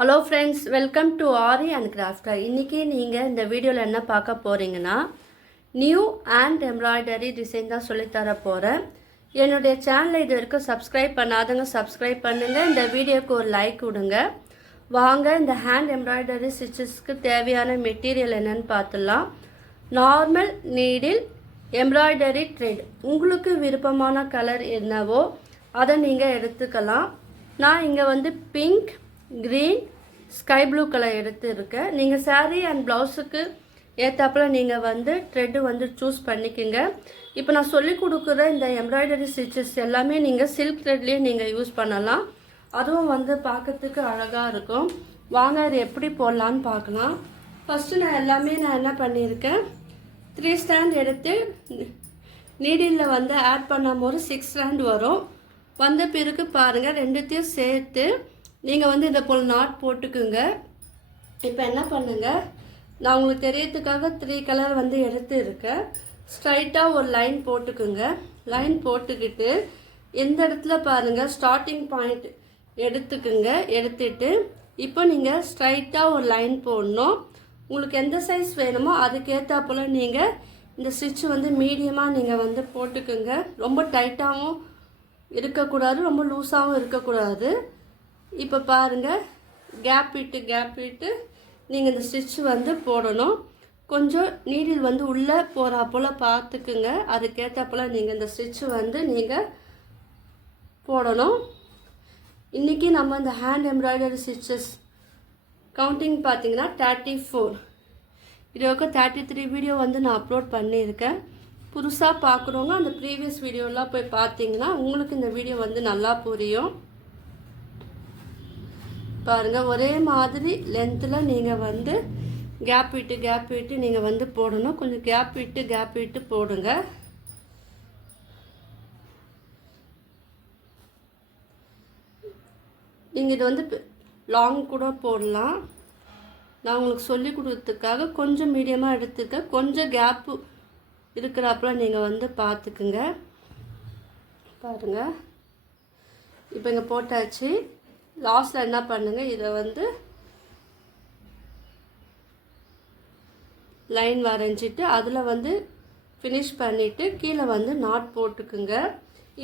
Hello friends, welcome to Aari and கிராஃப்டா. இன்றைக்கி நீங்கள் இந்த வீடியோவில் என்ன பார்க்க போகிறீங்கன்னா, நியூ அண்ட் எம்ப்ராய்டரி டிசைன் தான் சொல்லித்தர போகிறேன். என்னுடைய சேனலை இது வரைக்கும் சப்ஸ்கிரைப் பண்ணாதவங்க சப்ஸ்கிரைப் பண்ணுங்கள். இந்த வீடியோக்கு ஒரு லைக் கொடுங்க. வாங்க இந்த ஹேண்ட் எம்ப்ராய்டரி ஸ்டிச்சஸ்க்கு தேவையான மெட்டீரியல் என்னென்னு பார்த்துடலாம். நார்மல் நீடில், எம்ப்ராய்டரி த்ரெட், உங்களுக்கு விருப்பமான கலர் என்னவோ அதை நீங்கள் எடுத்துக்கலாம். நான் இங்கே pink, green, sky blue colour எடுத்து இருக்கேன். நீங்கள் சாரீ அண்ட் ப்ளவுஸுக்கு ஏற்றாப்பில் நீங்கள் த்ரெட்டு சூஸ் பண்ணிக்கோங்க. இப்போ நான் சொல்லி கொடுக்குற இந்த எம்ப்ராய்டரி ஸ்டிச்சஸ் எல்லாமே நீங்கள் சில்க் த்ரெட்லேயே நீங்கள் யூஸ் பண்ணலாம். அதுவும் பார்க்கறதுக்கு அழகாக இருக்கும். வாங்க அது எப்படி போடலான்னு பார்க்கலாம். ஃபஸ்ட்டு நான் என்ன பண்ணியிருக்கேன், 3 ஸ்டாண்ட் எடுத்து நீடிலில் ஆட் பண்ணும்போது 6 ஸ்டாண்ட் வரும். வந்த பிறகு பாருங்கள், ரெண்டுத்தையும் சேர்த்து நீங்கள் இதை போல் நாட் போட்டுக்குங்க. இப்போ என்ன பண்ணுங்கள், நான் உங்களுக்கு தெரியறதுக்காக 3 கலர் எடுத்து இருக்கேன். ஸ்ட்ரைட்டாக ஒரு லைன் போட்டுக்குங்க. லைன் போட்டுக்கிட்டு எந்த இடத்துல பாருங்கள் ஸ்டார்டிங் பாயிண்ட் எடுத்துக்குங்க. எடுத்துட்டு இப்போ நீங்கள் ஸ்ட்ரைட்டாக ஒரு லைன் போடணும். உங்களுக்கு எந்த சைஸ் வேணுமோ அதுக்கேற்றாப்புல நீங்கள் இந்த ஸ்டிச் மீடியமாக நீங்கள் போட்டுக்குங்க. ரொம்ப டைட்டாகவும் இருக்கக்கூடாது, ரொம்ப லூஸாகவும் இருக்கக்கூடாது. இப்போ பாருங்கள், கேப் விட்டு நீங்கள் இந்த ஸ்டிச் போடணும். கொஞ்சம் நீடில் உள்ளே போகிறா போல் பார்த்துக்குங்க. அதுக்கேற்றப்போல் நீங்கள் இந்த ஸ்டிச் நீங்கள் போடணும். இன்றைக்கி நம்ம இந்த ஹேண்ட் எம்ப்ராய்டரி ஸ்டிச்சஸ் கவுண்டிங் பார்த்திங்கன்னா 34, இதுவரைக்கும் 33 வீடியோ நான் அப்லோட் பண்ணியிருக்கேன். புதுசாக பார்க்குறவங்க அந்த ப்ரீவியஸ் வீடியோலாம் போய் பார்த்தீங்கன்னா உங்களுக்கு இந்த வீடியோ நல்லா புரியும். பாருங்கள், ஒரே மாதிரி லென்த்தில் நீங்கள் கேப் விட்டு நீங்கள் போடணும். கொஞ்சம் கேப் விட்டு போடுங்க. நீங்கள் இது லாங் கூட போடலாம். நான் உங்களுக்கு சொல்லி கொடுத்ததுக்காக கொஞ்சம் மீடியமாக எடுத்துக்க, கொஞ்சம் கேப்பு இருக்கிறாப்புல நீங்கள் பார்த்துக்குங்க. பாருங்கள், இப்போ இங்கே போட்டாச்சு. லாஸ்ட்டில் என்ன பண்ணுங்கள், இதை லைன் வரைஞ்சிட்டு அதில் ஃபினிஷ் பண்ணிவிட்டு கீழே நாட் போட்டுக்குங்க.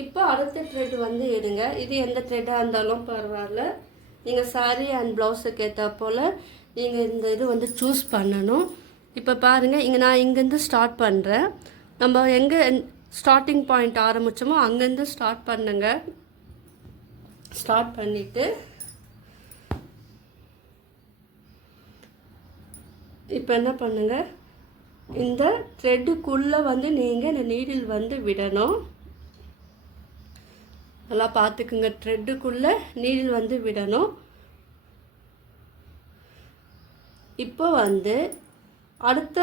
இப்போ அடுத்த த்ரெட் எடுங்க. இது எந்த த்ரெட்டாக இருந்தாலும் பரவாயில்ல. நீங்கள் சாரீ அண்ட் ப்ளவுஸுக்கு ஏற்றா போல் நீங்கள் இந்த இது சூஸ் பண்ணணும். இப்போ பாருங்கள், இங்கே நான் இங்கேருந்து ஸ்டார்ட் பண்ணுறேன். நம்ம எங்கே ஸ்டார்டிங் பாயிண்ட் ஆரம்பித்தோமோ அங்கேருந்து ஸ்டார்ட் பண்ணுங்க. ஸ்டார்ட் பண்ணிவிட்டு இப்போ என்ன பண்ணுங்கள், இந்த த்ரெட்டுக்குள்ளே நீங்கள் இந்த நீடில் விடணும். நல்லா பார்த்துக்குங்க, த்ரெட்டுக்குள்ளே நீடில் விடணும். இப்போ அடுத்த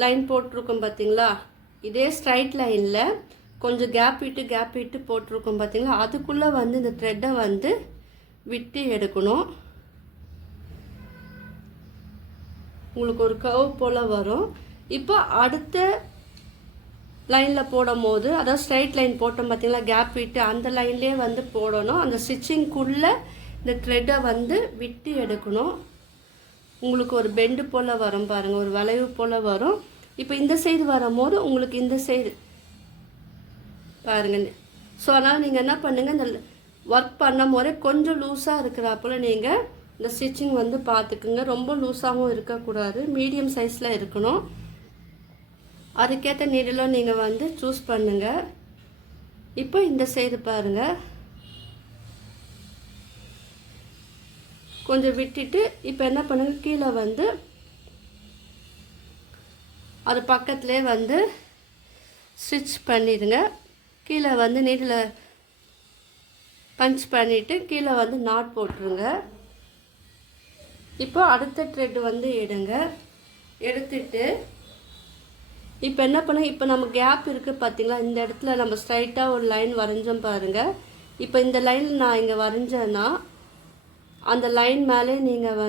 லைன் போட்டிருக்கோம் பார்த்தீங்களா, இதே ஸ்ட்ரைட் லைனில் கொஞ்சம் கேப் விட்டு போட்டிருக்கோம் பார்த்தீங்களா, அதுக்குள்ளே இந்த த்ரெட்டை விட்டு எடுக்கணும். உங்களுக்கு ஒரு கர்வ் போல் வரும். இப்போ அடுத்த லைனில் போடும் போது, அதாவது ஸ்ட்ரைட் லைன் போட்டோம் பார்த்தீங்களா, கேப் விட்டு அந்த லைன்லேயே போடணும். அந்த ஸ்டிச்சிங்குள்ளே இந்த த்ரெட்டை விட்டு எடுக்கணும். உங்களுக்கு ஒரு பெண்டு போல் வரும் பாருங்கள், ஒரு வளைவு போல் வரும். இப்போ இந்த சைடு வரும்போது உங்களுக்கு இந்த சைடு பாருங்க. ஸோ அதனால் நீங்கள் என்ன பண்ணுங்கள், இந்த ஒர்க் பண்ணும் போதே கொஞ்சம் லூஸாக இருக்கிறாப்புல நீங்கள் இந்த ஸ்டிச்சிங் பார்த்துக்குங்க. ரொம்ப லூஸாகவும் இருக்கக்கூடாது, மீடியம் சைஸில் இருக்கணும். அதுக்கேற்ற நீடிலும் நீங்கள் சூஸ் பண்ணுங்கள். இப்போ இந்த சைடு பாருங்கள், கொஞ்சம் விட்டுட்டு இப்போ என்ன பண்ணுங்கள், கீழே அது பக்கத்துலேயே ஸ்டிச் பண்ணிடுங்க. கீழே நீடில் பஞ்ச் பண்ணிவிட்டு கீழே நாட் போட்டுருங்க. இப்போ அடுத்த த்ரெட் எடுங்க. எடுத்துட்டு இப்போ என்ன பண்ண, இப்போ நம்ம கேப் இருக்குது பார்த்தீங்களா, இந்த இடத்துல நம்ம ஸ்ட்ரைட்டாக ஒரு லைன் வரைஞ்சோம் பாருங்கள். இப்போ இந்த லைன் நான் இங்கே வரைஞ்சேன்னா அந்த லைன் மேலே நீங்கள்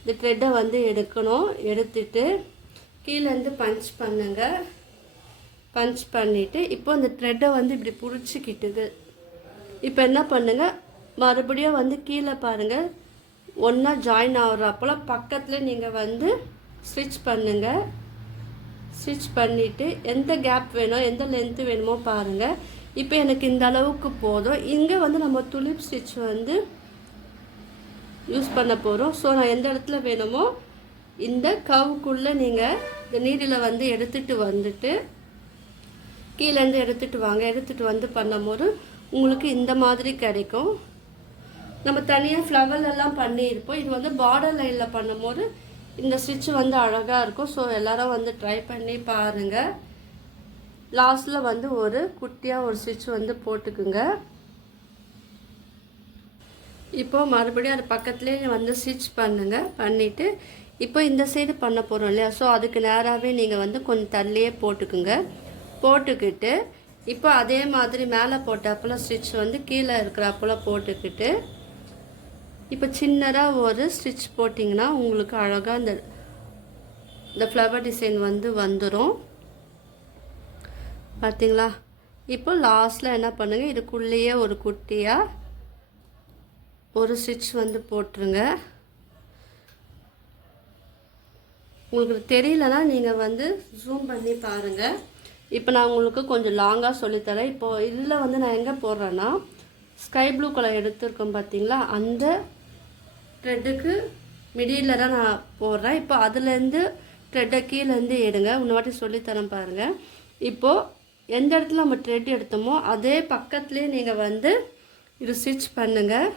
இந்த த்ரெட்டை எடுக்கணும். எடுத்துட்டு கீழேருந்து பஞ்ச் பண்ணுங்கள். பஞ்ச் பண்ணிவிட்டு இப்போ இந்த த்ரெட்டை இப்படி பிடிச்சிக்கிட்டுது. இப்போ என்ன பண்ணுங்கள், மறுபடியும் வந்து கீழே பாருங்கள் ஒன்றா ஜாயின் ஆகுறப்போல பக்கத்தில் நீங்கள் வந்து ஸ்டிச் பண்ணுங்கள். ஸ்டிச் பண்ணிவிட்டு எந்த கேப் வேணும் எந்த லென்த்து வேணுமோ பாருங்கள். இப்போ எனக்கு இந்த அளவுக்கு போதும். இங்கே வந்து நம்ம துளிப் ஸ்டிச் வந்து யூஸ் பண்ண போகிறோம். ஸோ நான் எந்த இடத்துல வேணுமோ இந்த கவுக்குள்ளே நீங்கள் இந்த நீடில் வந்து எடுத்துகிட்டு வந்துட்டு கீழேருந்து எடுத்துகிட்டு வாங்க. எடுத்துகிட்டு வந்து பண்ணும்போது உங்களுக்கு இந்த மாதிரி கிடைக்கும். நம்ம தனியாக ஃப்ளவர்லாம் பண்ணியிருப்போம். இது வந்து பார்டர் லைனில் பண்ணும்போது இந்த ஸ்டிச் வந்து அழகாக இருக்கும். ஸோ எல்லோரும் வந்து ட்ரை பண்ணி பாருங்கள். லாஸ்ட்டில் வந்து ஒரு குட்டியாக ஒரு ஸ்டிச் வந்து போட்டுக்குங்க. இப்போ மறுபடியும் அது பக்கத்துலேயே வந்து ஸ்டிச் பண்ணுங்கள். பண்ணிவிட்டு இப்போ இந்த சைடு பண்ண போகிறோம் இல்லையா, ஸோ அதுக்கு நேராகவே நீங்கள் வந்து கொஞ்சம் தள்ளியே போட்டுக்குங்க. போட்டுக்கிட்டு இப்போ அதே மாதிரி மேலே போட்டப்போல ஸ்டிச் வந்து கீழே இருக்கிறப்போல போட்டுக்கிட்டு இப்போ சின்னதாக ஒரு ஸ்டிச் போட்டிங்கன்னா உங்களுக்கு அழகாக இந்த ஃப்ளவர் டிசைன் வந்து வந்துடும். பார்த்தீங்களா? இப்போ லாஸ்ட்டில் என்ன பண்ணுங்கள், இதுக்குள்ளேயே ஒரு குட்டியாக ஒரு ஸ்டிச் வந்து போட்டுருங்க. உங்களுக்கு தெரியலனா நீங்கள் வந்து ஜூம் பண்ணி பாருங்கள். இப்போ நான் உங்களுக்கு கொஞ்சம் லாங்காக சொல்லித்தரேன். இப்போது இதில் வந்து நான் எங்கே போடுறேன்னா ஸ்கை ப்ளூ கலர் எடுத்துருக்கோம் பார்த்தீங்களா, அந்த த்ரெட்டுக்கு மிடியில் தான் நான் போடுறேன். இப்போ அதுலேருந்து த்ரெட்டை கீழேருந்து எடுங்க. இன்னொரு வாட்டி சொல்லித்தரேன் பாருங்கள். இப்போது எந்த இடத்துல நம்ம த்ரெட் எடுத்தோமோ அதே பக்கத்துலேயே நீங்கள் வந்து இது ஸ்டிச் பண்ணுங்கள்.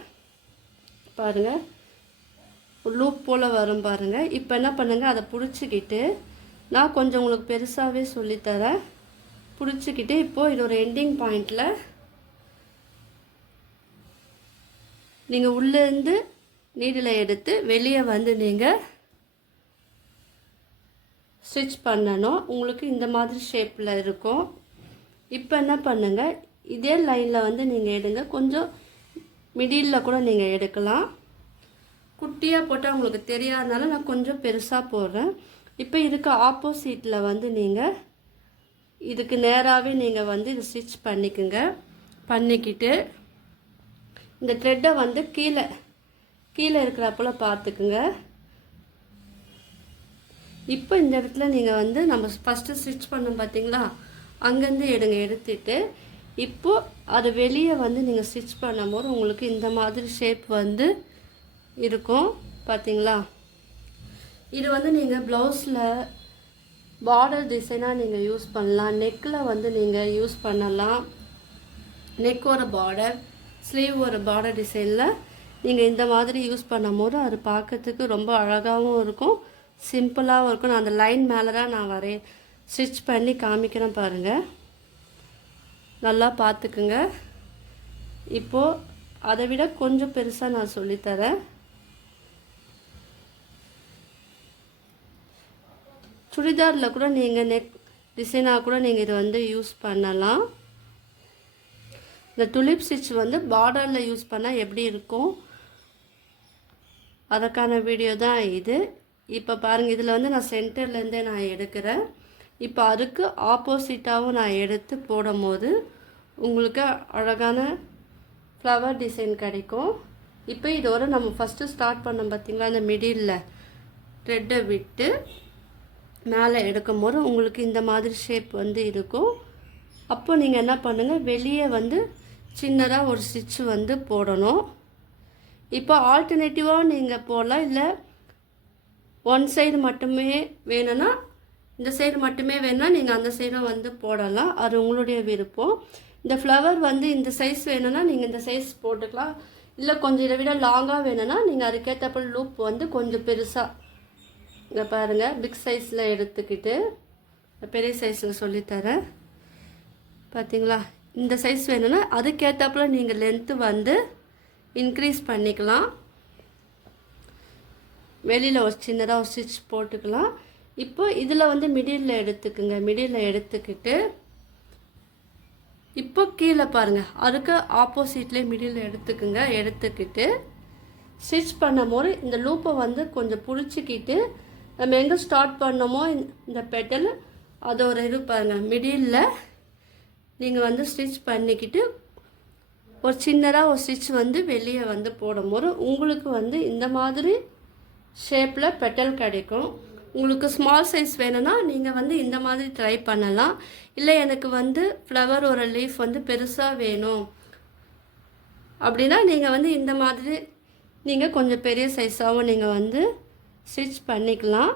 பாருங்கள் லூப் போல் வரும் பாருங்கள். இப்போ என்ன பண்ணுங்கள், அதை பிடிச்சிக்கிட்டு நான் கொஞ்சம் உங்களுக்கு பெருசாகவே சொல்லித்தரேன். பிடிச்சிக்கிட்டு இப்போது இது ஒரு எண்டிங் பாயிண்டில் நீங்கள் உள்ளேருந்து நீடில் எடுத்து வெளியே வந்து நீங்கள் ஸ்டிச் பண்ணணும். உங்களுக்கு இந்த மாதிரி ஷேப்பில் இருக்கும். இப்போ என்ன பண்ணுங்கள், இதே லைனில் வந்து நீங்கள் எடுங்க. கொஞ்சம் மிடில் கூட நீங்கள் எடுக்கலாம். குட்டியாக போட்டால் உங்களுக்கு தெரியாதனால நான் கொஞ்சம் பெருசாக போடுறேன். இப்போ இதுக்கு ஆப்போசிட்டில் வந்து நீங்கள் இதுக்கு நேராகவே நீங்கள் வந்து இது ஸ்டிச் பண்ணிக்குங்க. பண்ணிக்கிட்டு இந்த த்ரெட்டை வந்து கீழே இருக்கிறப்போல பார்த்துக்குங்க. இப்போ இந்த இடத்துல நீங்கள் வந்து நம்ம ஃபஸ்ட்டு ஸ்டிச் பண்ணோம் பார்த்தீங்களா, அங்கேருந்து எடுத்துட்டு இப்போது அது வெளியே வந்து நீங்கள் ஸ்டிச் பண்ணும்போது உங்களுக்கு இந்த மாதிரி ஷேப் வந்து இருக்கும். பார்த்தீங்களா? இது வந்து நீங்கள் ப்ளவுஸில் பார்டர் டிசைனாக நீங்கள் யூஸ் பண்ணலாம். நெக்கில் வந்து நீங்கள் யூஸ் பண்ணலாம். நெக் ஒரு பார்டர், ஸ்லீவ் ஒரு பார்டர் டிசைனில் நீங்கள் இந்த மாதிரி யூஸ் பண்ணும்போது அது பார்க்கறதுக்கு ரொம்ப அழகாகவும் இருக்கும், சிம்பிளாகவும் இருக்கும். நான் அந்த லைன் மேலே தான் நான் ஸ்டிச் பண்ணி காமிக்கிறேன் பாருங்கள். நல்லா பார்த்துக்குங்க. இப்போது அதை விட கொஞ்சம் பெருசாக நான் சொல்லித்தரேன். சுடிதாரில் கூட நீங்கள் நெக் டிசைனாக கூட நீங்கள் இது வந்து யூஸ் பண்ணலாம். இந்த துலிப் ஸ்டிச் வந்து பார்டரில் யூஸ் பண்ணால் எப்படி இருக்கும் அதற்கான வீடியோ தான் இது. இப்போ பாருங்கள், இதில் வந்து நான் சென்டர்லேருந்தே நான் எடுக்கிறேன். இப்போ அதுக்கு ஆப்போசிட்டாகவும் நான் எடுத்து போடும்போது உங்களுக்கு அழகான ஃப்ளவர் டிசைன் கிடைக்கும். இப்போ இதோட நம்ம ஃபஸ்ட்டு ஸ்டார்ட் பண்ணோம் பார்த்திங்களா, அந்த மிடில் த்ரெட்டை விட்டு மேலே எடுக்கும்போது உங்களுக்கு இந்த மாதிரி ஷேப் வந்து இருக்கும். அப்போ நீங்கள் என்ன பண்ணுங்கள், வெளியே வந்து சின்னதாக ஒரு ஸ்டிச் வந்து போடணும். இப்போ ஆல்டர்னேட்டிவாக நீங்கள் போடலாம். இல்லை ஒன் சைடு மட்டுமே வேணும்னா இந்த சைடு மட்டுமே வேணும்னா நீங்கள் அந்த சைடும் வந்து போடலாம். அது உங்களுடைய விருப்பம். இந்த ஃப்ளவர் வந்து இந்த சைஸ் வேணும்னா நீங்கள் இந்த சைஸ் போட்டுக்கலாம். இல்லை கொஞ்சம் இதை விட லாங்காக வேணும்னா நீங்கள் அதுக்கேற்றப்ப லூப் வந்து கொஞ்சம் பெருசாக இங்கே பாருங்கள் பிக் சைஸில் எடுத்துக்கிட்டு பெரிய சைஸில் சொல்லித்தரேன். பார்த்தீங்களா? இந்த சைஸ் வேணும்னா அதுக்கேற்றப்பல நீங்கள் லென்த்து வந்து இன்க்ரீஸ் பண்ணிக்கலாம். வெளியில் ஒரு சின்னதாக ஒரு ஸ்டிச் போட்டுக்கலாம். இப்போ இதில் வந்து மிடில் எடுத்துக்குங்க. மிடில் எடுத்துக்கிட்டு இப்போ கீழே பாருங்கள், அதுக்கு ஆப்போசிட்லேயே மிடில் எடுத்துக்குங்க. எடுத்துக்கிட்டு ஸ்டிச் பண்ணும்போது இந்த லூப்பை வந்து கொஞ்சம் பிடிச்சிக்கிட்டு நம்ம எங்கே ஸ்டார்ட் பண்ணோமோ இந்த பெட்டல் அதோட இது பாருங்கள் மிடில் நீங்கள் வந்து ஸ்டிச் பண்ணிக்கிட்டு ஒரு சின்னதாக ஒரு ஸ்டிச் வந்து வெளியே வந்து போடும்போது உங்களுக்கு வந்து இந்த மாதிரி ஷேப்பில் பெட்டல் கிடைக்கும். உங்களுக்கு ஸ்மால் சைஸ் வேணும்னா நீங்கள் வந்து இந்த மாதிரி ட்ரை பண்ணலாம். இல்லை எனக்கு வந்து ஃப்ளவர் ஒரு லீஃப் வந்து பெருசாக வேணும் அப்படின்னா நீங்கள் வந்து இந்த மாதிரி நீங்கள் கொஞ்சம் பெரிய சைஸாகவும் நீங்கள் வந்து ஸ்டிச் பண்ணிக்கலாம்.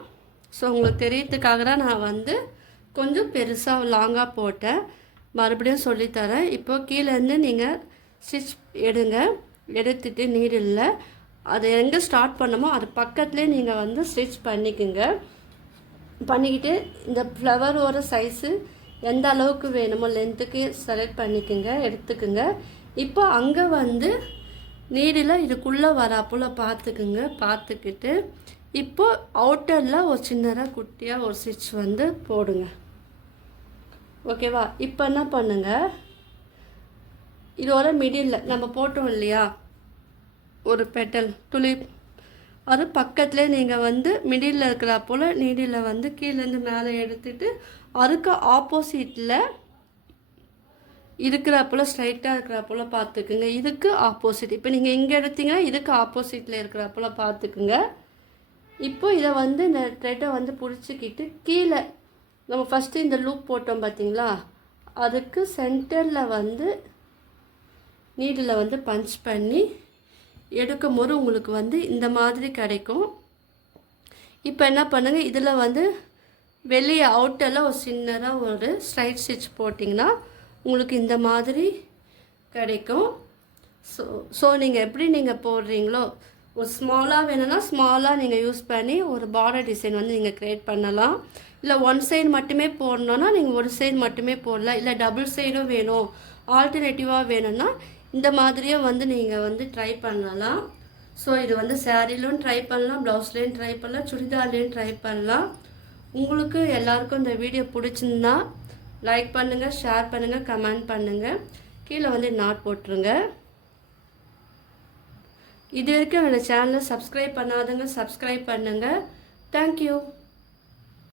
ஸோ உங்களுக்கு தெரியறதுக்காக தான் நான் வந்து கொஞ்சம் பெருசாக லாங்காக போட்டேன். மறுபடியும் சொல்லித்தரேன். இப்போது கீழேருந்து நீங்கள் ஸ்டிச் எடுத்துட்டு நீடில் அதை எங்கே ஸ்டார்ட் பண்ணமோ அது பக்கத்துலேயே நீங்கள் வந்து ஸ்டிச் பண்ணிக்கிட்டு இந்த ஃப்ளவரோட சைஸு எந்த அளவுக்கு வேணுமோ லென்த்துக்கு செலக்ட் எடுத்துக்குங்க. இப்போ அங்கே வந்து நீடில் இதுக்குள்ளே வராப்புல பார்த்துக்கிட்டு இப்போ அவுட்டரில் ஒரு சின்னதாக குட்டியாக ஒரு ஸ்டிச் வந்து போடுங்க. ஓகேவா? இப்போ என்ன பண்ணுங்கள், இதோட மிடில் நம்ம போட்டோம் இல்லையா ஒரு பெட்டல் துளிப், அது பக்கத்துலேயே நீங்கள் வந்து மிடில் இருக்கிறா போல் நீடில் வந்து கீழேருந்து மேலே எடுத்துகிட்டு அதுக்கு ஆப்போசிட்டில் இருக்கிறாப்புல ஸ்ட்ரைட்டாக இருக்கிறாப்புல பார்த்துக்குங்க. இதுக்கு ஆப்போசிட் இப்போ நீங்கள் இங்கே எடுத்தீங்கன்னா இதுக்கு ஆப்போசிட்டில் இருக்கிறாப்புல பார்த்துக்குங்க. இப்போ இதை வந்து இந்த த்ரெட்டை வந்து பிடிச்சிக்கிட்டு கீழே நம்ம ஃபஸ்ட்டு இந்த லூப் போட்டோம் பார்த்தீங்களா, அதுக்கு சென்டரில் வந்து நீடில் வந்து பஞ்ச் பண்ணி எடுக்கும் போது உங்களுக்கு வந்து இந்த மாதிரி கிடைக்கும். இப்போ என்ன பண்ணுங்கள், இதில் வந்து வெளியே அவுட்டரில் ஒரு சின்னதாக ஒரு ஸ்ட்ரைட் ஸ்டிச் போட்டிங்கன்னா உங்களுக்கு இந்த மாதிரி கிடைக்கும். ஸோ நீங்கள் எப்படி நீங்கள் போடுறீங்களோ, ஒரு ஸ்மாலாக வேணும்னா ஸ்மாலாக நீங்கள் யூஸ் பண்ணி ஒரு பார்டர் டிசைன் வந்து நீங்கள் க்ரியேட் பண்ணலாம். இல்லை ஒன் சைடு மட்டுமே போடணுன்னா நீங்கள் ஒரு சைடு மட்டுமே போடலாம். இல்லை டபுள் சைடும் வேணும், ஆல்டர்னேட்டிவாக வேணும்னா இந்த மாதிரியும் வந்து நீங்கள் வந்து ட்ரை பண்ணலாம். ஸோ இது வந்து சாரீலும் ட்ரை பண்ணலாம், ப்ளவுஸ்லேயும் ட்ரை பண்ணலாம், சுடிதார்லேயும் ட்ரை பண்ணலாம். உங்களுக்கு எல்லாருக்கும் இந்த வீடியோ பிடிச்சிருந்தா லைக் பண்ணுங்கள், ஷேர் பண்ணுங்கள், கமெண்ட் பண்ணுங்கள், கீழே வந்து நாட் போட்டுருங்க. இது வரைக்கும் என்னோடய சேனலை சப்ஸ்கிரைப் பண்ணாதவங்க சப்ஸ்கிரைப் பண்ணுங்கள். தேங்க்யூ.